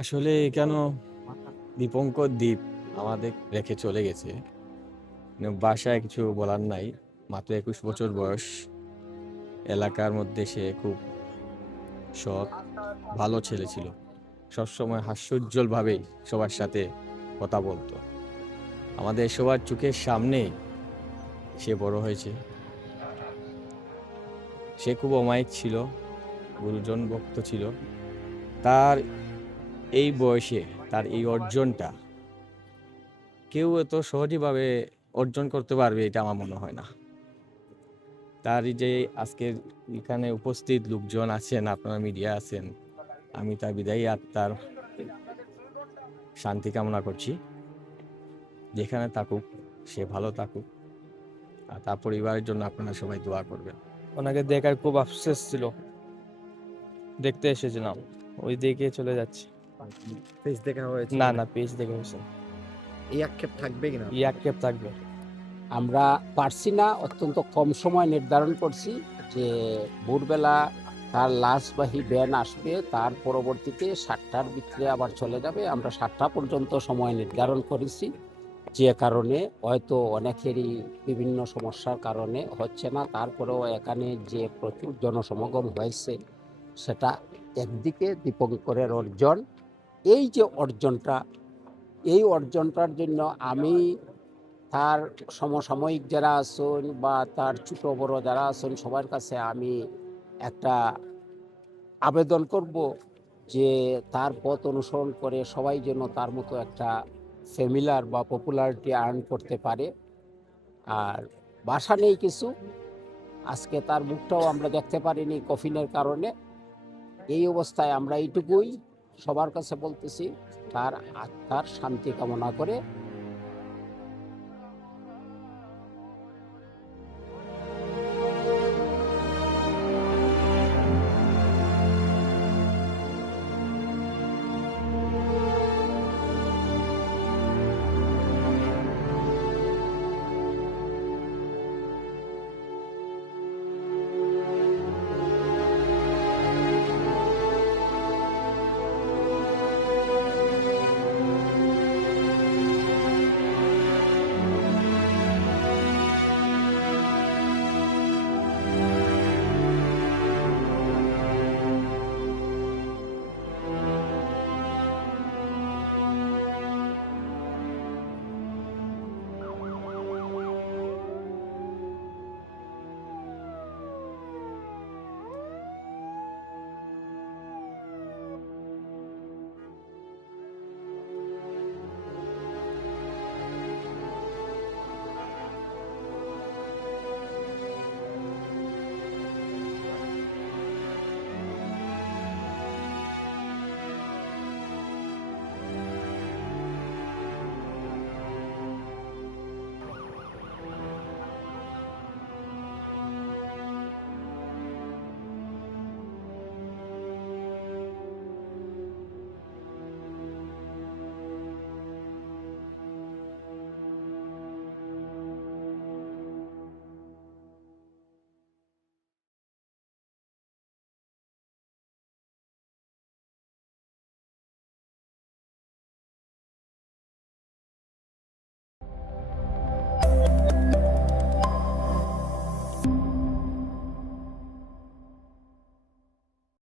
আসলে কেন দীপঙ্কর দ্বীপ আমাদের রেখে চলে গেছে? মানে বাসায় কিছু বলার নাই, মাত্র একুশ বছর বয়স। এলাকার মধ্যে সে খুব সৎ, ভালো ছেলে ছিল। সবসময় হাস্যোজ্জ্বলভাবেই সবার সাথে কথা বলতো। আমাদের সবার চোখের সামনেই সে বড় হয়েছে। সে খুব অমায়িক ছিল, গুরুজন ভক্ত ছিল। তার এই বয়সে তার এই অর্জনটা কেউ এত সহজেভাবে অর্জন করতে পারবে, এটা আমার মনে হয় না। তার যে আজকের এখানে উপস্থিত লোকজন আছেন, আপনারা মিডিয়া আছেন, আমি তার বিদায়ী আত্মার শান্তি কামনা করছি। যেখানে থাকুক, সে ভালো থাকুক, আর তার পরিবারের জন্য আপনারা সবাই দোয়া করবেন। ওনাকে দেখার খুব আফসোস ছিল। দেখতে এসেছিলাম, ওই দেখে চলে যাচ্ছে। ফেস দেখা হয়েছে। না না পেজ দেখে হয়েছে। এই আক্ষেপ থাকবে কিনা? ই আক্ষেপ থাকবে। আমরা পারছি না অত্যন্ত কম সময় নির্ধারণ করছি যে ভোরবেলা তার লাশবাহী ব্যান আসবে তার পরবর্তীতে সাতটার ভিতরে আবার চলে যাবে। আমরা সাতটা পর্যন্ত সময় নির্ধারণ করেছি। যে কারণে হয়তো অনেকেরই বিভিন্ন সমস্যার কারণে হচ্ছে না। তারপরেও এখানে যে প্রচুর জনসমাগম হয়েছে সেটা একদিকে দীপঙ্করের অর্জন এই যে অর্জনটা, এই অর্জনটার জন্য আমি তার সমসাময়িক যারা আছেন বা তার ছোট বড় যারা আছেন, সবার কাছে আমি একটা আবেদন করব যে তার পথ অনুসরণ করে সবাই যেন তার মতো একটা ফ্যামিলার বা পপুলারিটি আর্ন করতে পারে। আর বাসা নেই কিছু। আজকে তার মুখটাও আমরা দেখতে পারিনি কফিনের কারণে। এই অবস্থায় আমরা এইটুকুই। সবার কাছে বলতেছি তার আত্মার শান্তি কামনা করে